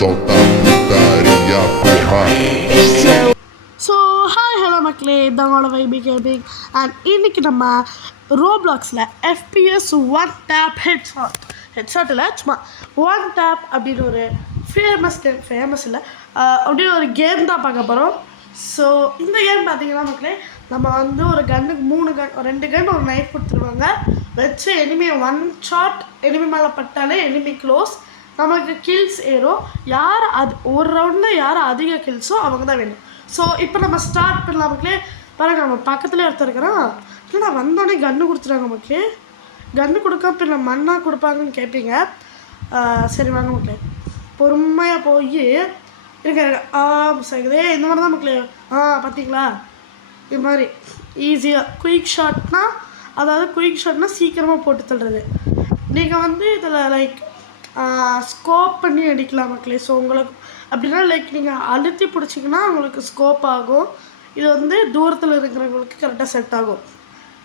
solta putaria, porra. So hi hello மக்களே, இதாங்களோட வைபி gaming. And இன்றைக்கி நம்ம ரோப்ளாக்ஸில் எஃபிஎஸ் ஒன் டேப் ஹெட்ஷாட் இல்லை, சும்மா ஒன் டேப் அப்படின்னு ஒரு ஃபேமஸ் இல்லை அப்படின்னு ஒரு கேம் தான் பார்க்க போகிறோம். ஸோ இந்த கேம் பார்த்தீங்கன்னா மக்களே, நம்ம வந்து ஒரு கன்னுக்கு 2 கன் ஒரு நைஃப் கொடுத்துருவாங்க வச்சு எனிமி ஒன் ஷாட் எனிமி மேலே பட்டாலே எனிமி க்ளோஸ், நமக்கு கில்ஸ் ஏறும். யார் அது ஒரு ரவுண்டில் யார் அதிக கில்ஸோ அவங்க தான் வேணும். ஸோ இப்போ நம்ம ஸ்டார்ட் பண்ணலாம் மக்களே. பாருங்கள், நம்ம பக்கத்துலேயே ஒருத்தருக்கிறோம். இல்லைனா வந்தோடனே கன்று கொடுத்துறாங்க மக்களே. கன்று கொடுக்க இப்போ நம்ம மண்ணாக கொடுப்பாங்கன்னு கேட்பீங்க. சரி வாங்க மக்களே, பொறுமையாக போய் இருக்க சரிதே இந்த மாதிரி தான் மக்களே. பார்த்தீங்களா, இது மாதிரி ஈஸியாக குயிக் ஷாட்னா, அதாவது குயிக் ஷாட்னால் சீக்கிரமாக போட்டு தள்ளுறது. நீங்கள் வந்து இதில் லைக் ஸ்கோப் பண்ணி அடிக்கலாம் மக்களே. ஸோ உங்களுக்கு அப்படின்னா லைக் நீங்கள் அழுத்தி பிடிச்சிங்கன்னா உங்களுக்கு ஸ்கோப் ஆகும். இது வந்து தூரத்தில் இருக்கிறவங்களுக்கு கரெக்டாக செட் ஆகும்.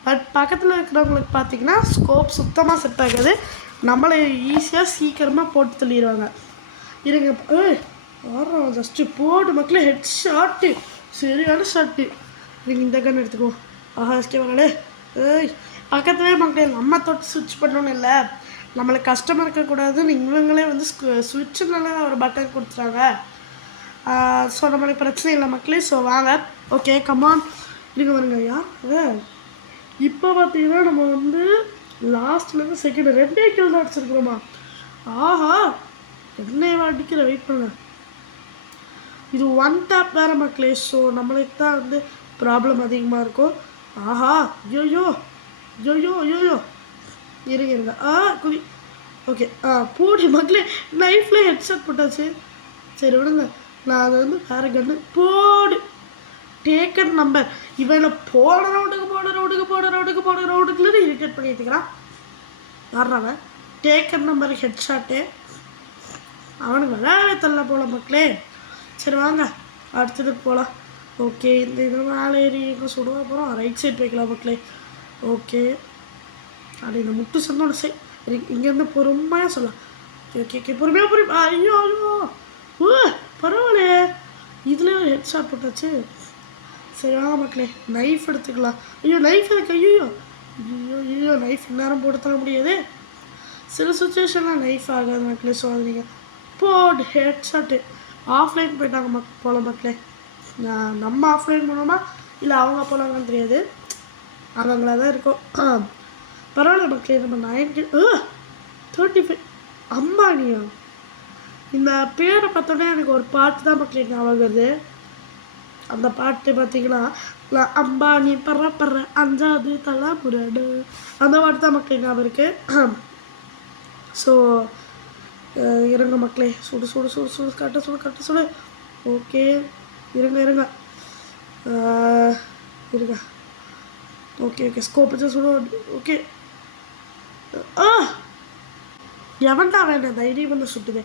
பட் பக்கத்தில் இருக்கிறவங்களுக்கு பார்த்திங்கன்னா ஸ்கோப் சுத்தமாக செட் ஆகாது. நம்மளை ஈஸியாக சீக்கிரமாக போட்டு தள்ளிடுவாங்க. இருங்க, ஜஸ்ட்டு போடு மக்களே, ஹெட் ஷாட்டு, சரியான ஷாட்டு. நீங்கள் இந்த கன் எடுத்துக்கோ. எஸ்கே வரலே. பக்கத்துலேயே மக்களே, நம்ம தொட்டு ஸ்விட்ச் பண்ணணும்னு இல்லை, நம்மளுக்கு கஷ்டமாக இருக்கக்கூடாதுன்னு இவங்களே வந்து ஸ்விட்சுனால ஒரு பட்டன் கொடுத்துறாங்க. ஸோ நம்மளுக்கு பிரச்சனை இல்லை மக்களே. ஸோ வாங்க, ஓகே கமான் இருங்க வருங்க. யார் இப்போ பார்த்தீங்கன்னா நம்ம வந்து லாஸ்ட்லேருந்து செகண்ட் 2 கில் தான் அடிச்சிருக்கிறோமா. ஆஹா, என்னைய அடிக்கிற வெயிட் பண்ண. இது ஒன் டேப் வேறு மக்களே. ஸோ நம்மளுக்கு தான் வந்து ப்ராப்ளம் அதிகமாக இருக்கும். ஆஹா, ஐயோ ஐயோ ஐயோ இருங்க குதி. ஓகே போடு மக்களே, நைஃப்பில் ஹெட்ஷாட் போட்டாச்சு. சரி விடுங்க, நான் அதை வந்து வேறு கன்று போடு. டேக்கன் நம்பர் இவனை போட ரவுண்டுக்குள்ளே இரிட்டேட் பண்ணிட்டு இருக்கிறான். வர்றவன் டேக்கன் நம்பர் ஹெட்ஷாட்டு, அவனுக்கு விளையாடவே தள்ள போகல மக்களே. சரி வாங்க அடுத்ததுக்கு போகலாம். ஓகே, இந்த இது மேலே ஏறி எங்கே சுடுவா போகிறோம், ரைட் சைட் வைக்கலாம் மக்களே. ஓகே, அப்படி இந்த முட்டு சொன்னோட சரி இங்கேருந்து பொறுமையாக சொல்லலாம். ஓகே பொறுமையாக ஐயோ பரவாயில்லையே, இதுலேயே ஒரு ஹெட் ஷாட் போட்டாச்சு. சரி வாங்க மக்களே, நைஃப் எடுத்துக்கலாம். ஐயோ நைஃப் இருக்கு. ஐயோ நைஃப் இந்நேரம் போட்டு தர முடியாது. சில சுச்சுவேஷனில் நைஃப் ஆகாது மக்களே. ஸோ அது நீங்கள் போடு ஹெட் ஷாட்டு. ஆஃப்லைன் போயிட்டாங்க போல மக்களே. நம்ம ஆஃப்லைன் போனோமா இல்லை அவங்க போனாங்கன்னு தெரியாது, அவங்களா தான் இருக்கும். பரவாயில்ல மக்களே, நம்ம 35 அம்பானியா. இந்த பேரை பார்த்தோன்னே எனக்கு ஒரு பாட்டு தான் மக்களே ஞாபகம். அந்த பாட்டு பார்த்தீங்கன்னா அம்பானி பர்ற 5வது தலைமுறைடு, அந்த பாட்டு தான் மக்களே ஞாபகம் இருக்குது. ஸோ இருங்க மக்களே, சுடு கட்ட சுடு. ஓகே இருங்க ஓகே ஸ்கோப் வச்சு சுடும். ஓகே எவன்டா வேண்டாம் தைரியம் பண்ண சுட்டுது.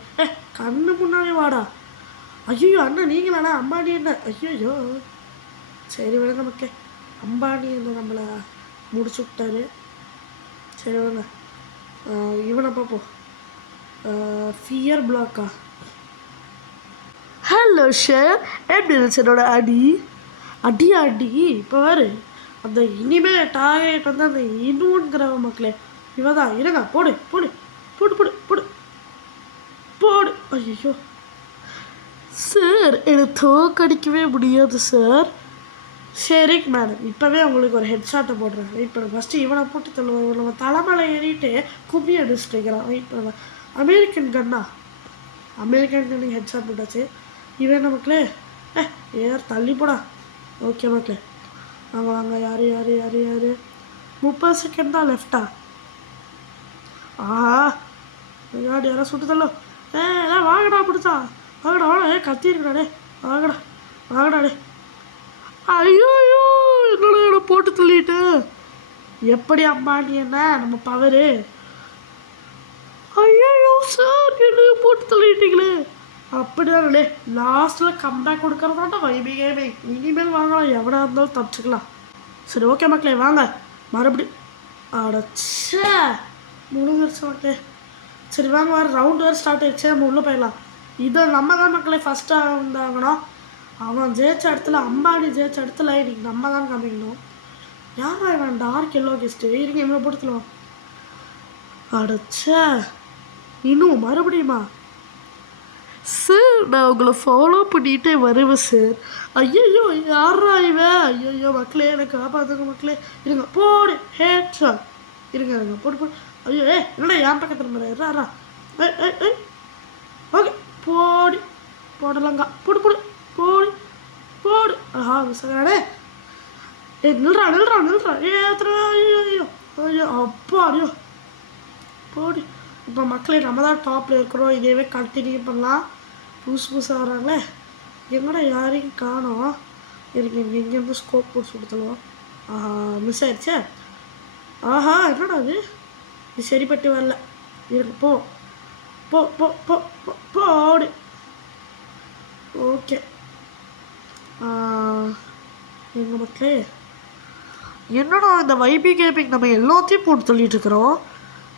கண்ணு முன்னாடி வாடா. ஐயோ அண்ணா நீங்களாண்ணா அம்பானி என்ன? ஐயோ சரி விடுங்க மக்களே, அம்பானி என்ன நம்மளை முடிச்சு விட்டாரு. சரி விடுங்க, இவனை பார்ப்போம். ஃபியர் பிளாக்கா. ஹலோ ஷேர், எப்படி இருந்துச்சு என்னோட அடி? இப்போ வேறு அந்த இனிமேல் டார்கெட் வந்து அந்த இன்னுங்கிற மக்களே இவ தான். இருங்க, போடு. ஐயோ சார், என்னை தோக்கடிக்கவே முடியாது சார். சரிக்கு மேடம், இப்போவே உங்களுக்கு ஒரு ஹெட் ஷாட்டை போடுறேன். வெயிட் பண்ணுங்க. ஃபஸ்ட்டு இவனை போட்டு தள்ளுவோம். நம்ம தலைமலை ஏறிட்டு கும்மி அடிச்சுட்டு இருக்கிறான். வெயிட் பண்ணுங்க. அமெரிக்கன் கன்னுக்கு ஹெட் ஷாட் போட்டாச்சு. இவன் மக்களே தள்ளி போடா. ஓகே மக்களே, வாங்க யார் 30 செகண்ட் தான் லெஃப்டா. யாரா சுட்டு தள்ளோ. எல்லாம் வாங்கடா பிடிச்சா, வாங்கடா கத்தி இருக்கடாடே, வாங்கடாடே. ஐயோ என்னோட போட்டு தள்ளிட்டு. எப்படி அம்பானி என்ன நம்ம பவரு. ஐயோ சார், என்ன போட்டு தள்ளிட்டீங்களே. அப்படிதானே லாஸ்ட்டில் கம்பேக் கொடுக்குறதாண்டா வைபி கேமிங். இனிமேல் வாங்கலாம், எவனா இருந்தாலும் தப்பிச்சுக்கலாம். சரி ஓகே மக்களே, வாங்க மறுபடியும். அடச்சே முடிஞ்சிருச்சு மக்களே. சரி வாங்க, வேறு ரவுண்டு வேறு ஸ்டார்ட் ஆகிடுச்சு, நம்ம உள்ளே போயிடலாம். இதை நம்ம தான் மக்களே ஃபஸ்ட்டாக வந்தாங்கணும். அவன் ஜெயிச்ச இடத்துல, அம்பானி ஜெயிச்ச இடத்துல இன்னைக்கு நம்ம தான் காமிக்கணும். யாரா இவன் டார்க் எல்லோ கெஸ்ட்டு இருங்க இவ்வளோ போட்டுக்கலாம். அடைச்ச இன்னும் மறுபடியுமா சார்? நான் உங்களை ஃபாலோ பண்ணிகிட்டே வருவேன் சார். ஐயோ யாரா இவன்? ஐயோ மக்களே எனக்கு காப்பாற்றுங்க மக்களே. இருங்க போடு ஹேட் ஷாட். இருங்க இருங்க போடு போடு. ஐயோ என்னடா என் பக்கத்தில் இருறா. ஓகே போடி போடலாங்க. போடு போடு போடு போடு. ஆஹா விசாரே. நில்றா ஐயோ ஐயோ அப்பா ஐயோ போடி. இப்போ மக்களே நம்ம தான் டாப்பில் இருக்கிறோம். இதேவே கண்டினியூ பண்ணலாம். புதுசாக வராங்களே. எங்கடா யாரையும் காணோம். எனக்கு எங்கேருந்து ஸ்கோப் போட்டு கொடுத்துருவோம். ஆஹா மிஸ் ஆயிடுச்சே. ஆஹா என்னடா இது சரிப்பட்டு வரல. இருக்கு போ போ போ போ போடு. ஓகே எங்கள் மக்களே என்னடா இந்த வைபி கேமிங் நம்ம எல்லாத்தையும் போட்டு தள்ளிட்டு இருக்கிறோம்.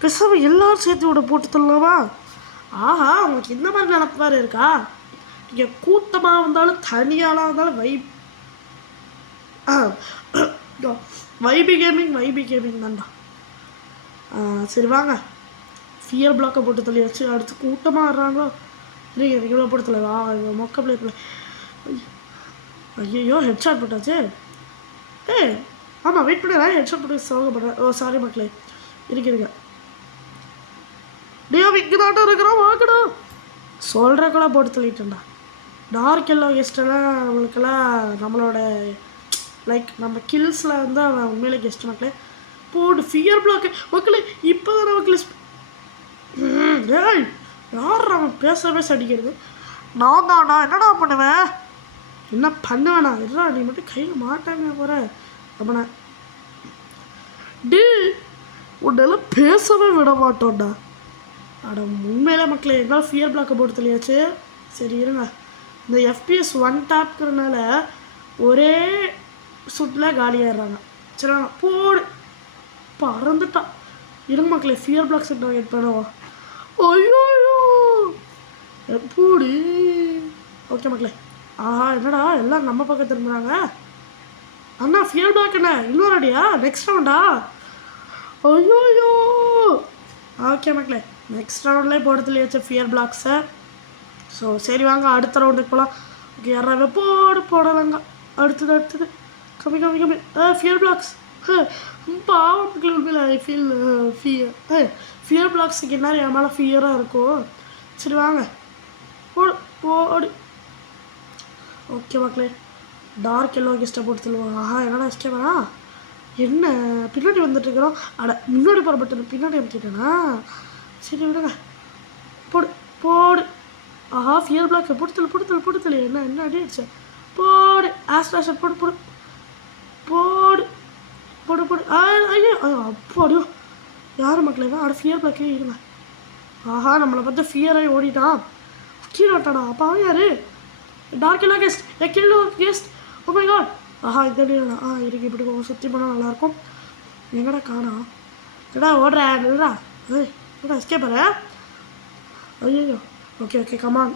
பேசாமல் எல்லாரும் சேர்த்து விட போட்டு தள்ளலாமா? ஆஹா உங்களுக்கு இந்த மாதிரி நினப்பாரு இருக்கா? நீங்கள் கூட்டமாக இருந்தாலும் தனியாலாம் இருந்தாலும் வைபி கேமிங் தான்டா. சரி வாங்க ஃபியர் பிளாக்கை போட்டு தள்ளி வச்சு அடுத்து கூட்டமாக வர்றாங்களோ. இல்லைங்க எனக்கு இவ்வளோ போட்டு தள்ளவா மொக்க பிளே பிள்ளை. ஐயோ ஹெட்ஷாட் போட்டாச்சு. ஆமாம் வெயிட் பண்ணுறேன். ஹெட்ஷாட் போட்டு சோகப்படுறேன். ஓ சாரி மக்களே. இருங்க டே இங்கே தாட்டம் இருக்கிறோம் வாக்கணும் சொல்கிறக்குள்ள போட்டு தள்ளிட்டேன்டா. டார்க் எல்லோ கெஸ்ட்டெல்லாம் நம்மளுக்கெல்லாம் நம்மளோட லைக் நம்ம கில்ஸில் வந்து அவன் உண்மையிலே கெஸ்ட் மக்களே. போட்டு ஃபியர் பிளாக்கு மக்களே. இப்போ தான் மக்களே யார் அவன் பேச அடிக்கிறது? நான் தான்டா. என்னடா பண்ணுவேன்? என்ன பண்ணுவேண்ணா? இல்லைடா நீ மட்டும் கையில் மாட்டாங்க போகிற அப்பண்ணா. டே உன்னெல்லாம் பேசவே விட மாட்டோம்டா. அட உண்மையிலே மக்களே எங்களால் ஃபியர் பிளாக்கை போட்டு தெளியாச்சு. சரி இருங்க. இந்த FPS 1 டாப்க்கிறனால ஒரே சுட்டில் காலியாகிடுறாங்க. சரி போடு பறந்துட்டான். இருங்க மக்களே ஃபியர் பிளாக் செட் வெயிட் பண்ணுவோம். ஐயோ எப்படி? ஓகே மக்களே. ஆஹா என்னடா எல்லாம் நம்ம பக்கம் திரும்புகிறாங்க. அண்ணா ஃபியர் பிளாக் என்ன இன்னொரு அடியா? நெக்ஸ்ட் ரவுண்டா? ஐயோ ஓகே மக்களே நெக்ஸ்ட் ரவுண்ட்லேயே போடுறதுலேயே வச்ச ஃபியர் பிளாக்ஸை. ஸோ சரி வாங்க அடுத்த ரவுண்டுக்கு போகலாம். ஓகே யாராவது போடலாங்க. அடுத்தது கம்மி ஃபியர் பிளாக்ஸ். பாவத்துக்கு உண்மையில் ஐ ஃபீல் ஃபியர் பிளாக்ஸுக்கு என்ன என் மேலே ஃபியராக இருக்கும். சரி வாங்க போடு. ஓகே மக்களே டார்க் எல்லோ கெஸ்ட்டை போட்டு தள்ளுவாங்க. ஆஹா என்னடா இஷ்டமா என்ன பின்னாடி வந்துட்டுருக்குறோம். அட முன்னாடி போகிறப்பட்டு பின்னாடி அமுத்திட்டேனா? சரி விடுங்க. போடு. ஆஹா ஃபியர் பிளாக் போட்டு தள்ளி என்ன அடி அடிச்சேன். போடு ஆஸ்ட்ராஷன் போடு ஐயோ அப்பாடியோ யார் மக்களே அட ஃபியர் பிளாக்கே இருங்க. ஆஹா நம்மளை பார்த்து ஃபியராகி ஓடிட்டான். கீழே விட்டானா? அப்போ அவன் யார்? Dark yellow guest oh my God. ஆஹா இந்த இருக்கு இப்படி சுற்றி போனால் நல்லாயிருக்கும். எங்கடா காணா? எடா ஓடுறா ஏடா எஸ்கேப் பாரு. ஐயோ ஓகே கமான்.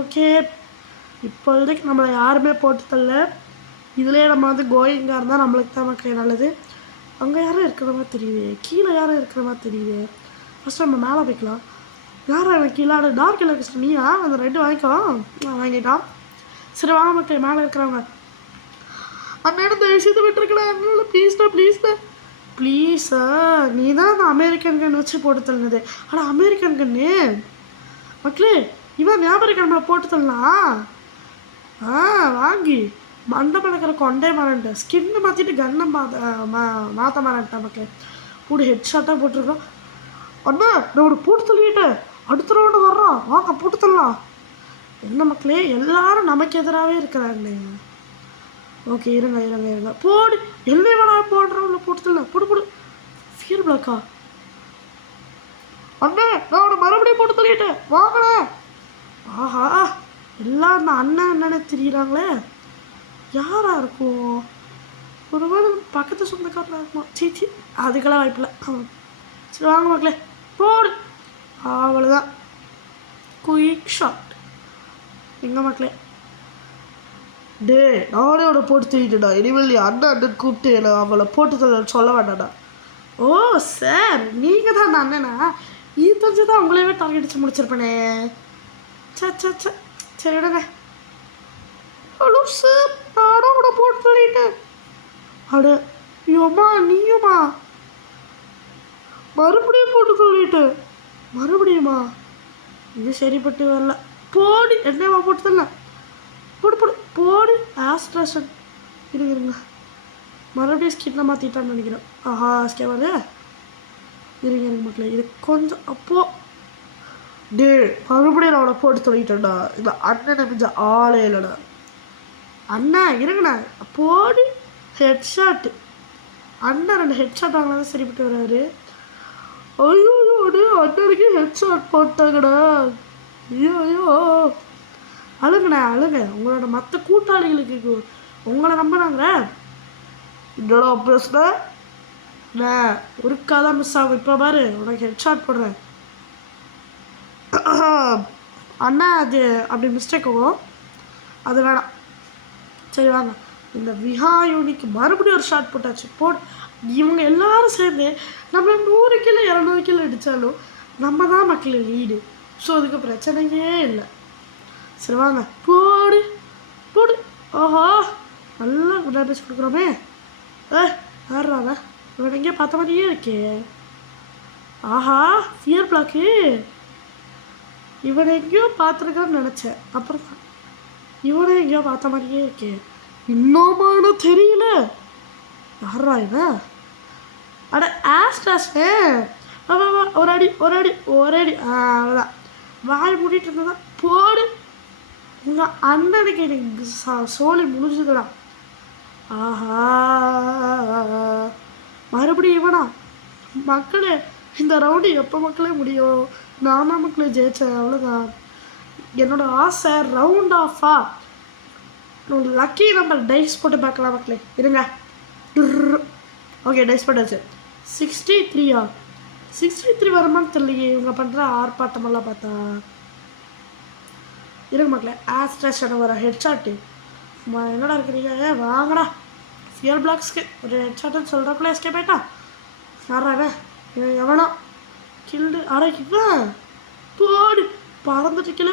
ஓகே இப்போதைக்கு நம்மளை யாருமே போட்டு தரல. இதுலேயே நம்ம வந்து கோயிங்காக இருந்தால் நம்மளுக்கு தான் மக்களே நல்லது. அங்கே யாரும் இருக்கிற மாதிரி தெரியுது. கீழே யாரும் இருக்கிற மாதிரி தெரியுது. ஃபஸ்ட்டு நம்ம மேலே போய்க்கலாம். யாரும் எனக்கு கீழே டார்க் எல்லோ கெஸ்ட் நீயா? அந்த ரெண்டு வாங்கிக்கலாம். வாங்கிட்டான். சரி வாங்க மக்களே மேலே இருக்கிறவங்க அண்ணன் தயவு செய்து விட்டுருக்கலாம். ப்ளீஸ் நீ தான் அந்த அமெரிக்கன் கன் வச்சு போட்டு தள்ளினது. ஆனால் அமெரிக்கன் கன்னு மக்களே இவன் ஞாபகம் நம்மளை போட்டு தள்ளலாம். வாங்கி மண்டை பழக்கிற கொண்டே மாறன்ட்ட ஸ்கின்னு மாற்றிட்டு கன்னை மாற்ற மாறன்ட்டேன் மக்களே. கூட ஹெட் ஷாட்டாக போட்டிருக்கோம். அண்ணா நான் போட்டு தள்ளிட்டேன். அடுத்த ரவுண்டு வர்றான் வாங்க போட்டு தள்ளலாம். என்ன மக்களே எல்லாரும் நமக்கு எதிராகவே இருக்கிறாங்களே. ஓகே இருங்க போடு. என்ன வேணா போடுறவங்கள போட்டு போடு ஃபியர் பிளாக்கா? அண்ணே நான் மறுபடியும் போட்டு தள்ளிட்டேன் வாங்கண்ணே. ஆஹா எல்லாம் அந்த அண்ணனே தெரியுறாங்களே. யாராக இருக்கும்? ஒருவேளை பக்கத்து சொந்தக்காரனாக இருக்குமா? சீச்சி அதுக்கெல்லாம் வாய்ப்பில்லை. சரி வாங்க மக்களே போடு. அவ்வளோதான் குயிக் ஷாட். எங்கள் மக்களே டே நானே அவனை போட்டு தூக்கிட்டேடா. இனிமேல் நீ அண்ணன் அண்ணன் கூப்பிட்டு நான் அவளை போட்டு சொல்ல வேண்டாடா. ஓ சார் நீங்கள் தான் அந்த அண்ணனா? இது தெரிஞ்சு தான் உங்களையவே டார்கெட் முடிச்சிருப்பேனே. சரி விடுங்க. ஹலோ சார் நானும் அவனை போட்டு சொல்லிட்டேன். அட ஐயோம்மா நீயுமா மறுபடியும் போட்டு சொல்லிட்டு மறுபடியுமா? இது சரிப்பட்டு வரல. போடி என்னவா போட்டு தரல. போடு ஆஸ்ட்ரேஷன் இருங்க மறுபடியும் ஸ்கின்னை மாற்றிட்டான்னு நினைக்கிறேன். ஆஹா ஸ்கேவாது இருங்க மக்களே இது கொஞ்சம் அப்போது டே மறுபடியும் நான் அவனை போட்டு சொல்லிட்டேன்டா. இந்த அண்ணனை மிஞ்ச ஆளே இல்லைடா. அண்ணா இருங்கண்ணா போடு ஹெட்ஷாட்டு. அண்ணன் 2 ஹெட்ஷாட் வாங்கினா சரிப்பட்டு வர்றாரு. ஐயோ அண்ணனுக்கு ஹெட்ஷாட் போட்டாங்கடா. ஐயோ அழுங்கண்ணே அழுங்க. உங்களோட மற்ற கூட்டாளிகளுக்கு உங்களை நம்பினாங்க. என்னடா பிரச்சனை? நான் ஒருக்காதான் மிஸ் ஆகும். இப்போ பாரு உனக்கு ஹெட்ஷாட் போடுறேன். அண்ணா அது அப்படி மிஸ்டேக் ஆகும், அது வேணாம். சரி வாங்க இந்த விஹாயுனிக்கு மறுபடியும் ஒரு ஷாட் போட்டாச்சு. இவங்க எல்லாரும் சேர்ந்து நம்மளை 100 கிலோ 200 கிலோ அடித்தாலும் நம்ம தான் மக்கள் லீடு. ஸோ அதுக்கு பிரச்சனையே இல்லை. சரி வாங்க போடு. ஓஹோ நல்லா டேமேஜ் கொடுக்குறோமே. யாராங்க இவன் எங்கேயோ பார்த்த மாதிரியே இருக்கே. ஆஹா ஃபியர் பிளாக்கு இவனை எங்கேயோ பார்த்துருக்கான்னு நினச்சேன். அப்புறம் தான் இவனை எங்கேயோ பார்த்த மாதிரியே இருக்கே. இன்னும் தெரியல யாரா இவன். அட ஆஸ்டாஸே ஒரு அடி அவ்வளோதான். வாய் மூடிட்டு இருந்ததா போடு. உங்கள் அண்ணனுக்கு எனக்கு சோழி முடிஞ்சுதுடா. ஆஹா மறுபடியும் இவனா? மக்களே இந்த ரவுண்டு எப்போ மக்களே முடியும்? நானா மக்களே ஜெயிச்சேன் அவ்வளோதான். என்னோடய ஆசை ரவுண்ட் ஆஃபா லக்கி நம்பர் டைஸ் போட்டு பார்க்கலாம் மக்களே. இருங்க ஓகே டைஸ் போட்டாச்சு. 63 63 வருமானு தெரியலையே இவங்க பண்ணுற ஆர்ப்பாட்டமெல்லாம் பார்த்தா. இருங்க மக்களே ஆஸ்ட்ரேஷன் வர ஹெட்ஷாட்டு என்னடா இருக்கிறீங்க வாங்கடா. ஃபியர் பிளாக்ஸ்க்கு ஒரு ஹெட்ஷாட்டுன்னு சொல்கிறக்குள்ளே எஸ்கேப் ஆயிட்டா. யாராவே எவனோ கில்டு அரைக்குவேன் போடு. பறந்துட்டுக்கீழே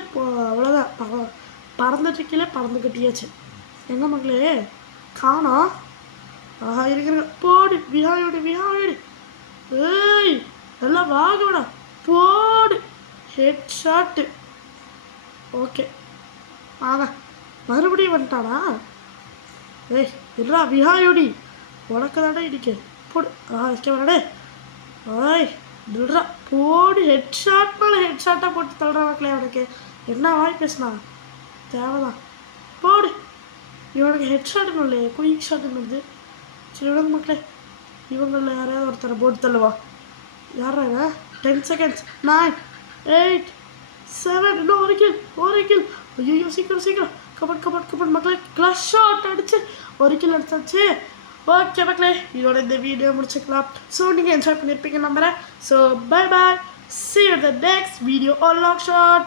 அவ்வளோதான். பறந்துட்டுக்கீழே பறந்து கட்டியாச்சு. எங்க மக்களே காணோம். ஆஹா இருக்கிற போடு விஹாயோடு ஏய் எல்லாம் வாங்கடா போடு ஹெட்ஷாட்டு. ஓகே வாங்க மறுபடியும் வந்துட்டானா? ஏய் இல்லா விஹாயோடி உனக்கு தானே இடிக்க போடு. எஸ்கே வரடே. ஓய் இல்லா போடு ஹெட்ஷாட் மேலே ஹெட்ஷாட்டாக போட்டு தள்ளுற மக்களே. அவனுக்கு என்ன வாய் பேசுனா தேவைதான். போடு இவனுக்கு ஹெட்ஷாட்டுன்னு இல்லையே குயிக் ஷாட்டுன்னு வருது. சரி விடுங்க மக்களே இவங்களில் யாரையாவது ஒருத்தரை போட்டு தள்ளுவா. யாரா இவன்? 10 seconds 9 8 7 இன்னும் ஒரு கில். ஐயோ சீக்கிரம் கபட் மக்களே கிளாஸ் ஷாட் அடிச்சு 1 கில் எடுத்தாச்சு. ஓகே மக்களே இதோட இந்த வீடியோ முடிச்சுக்கலாம். ஸோ நீங்கள் என்ஜாய் பண்ணியிருப்பீங்க நம்புறேன். So bye see you in the next video or long shot.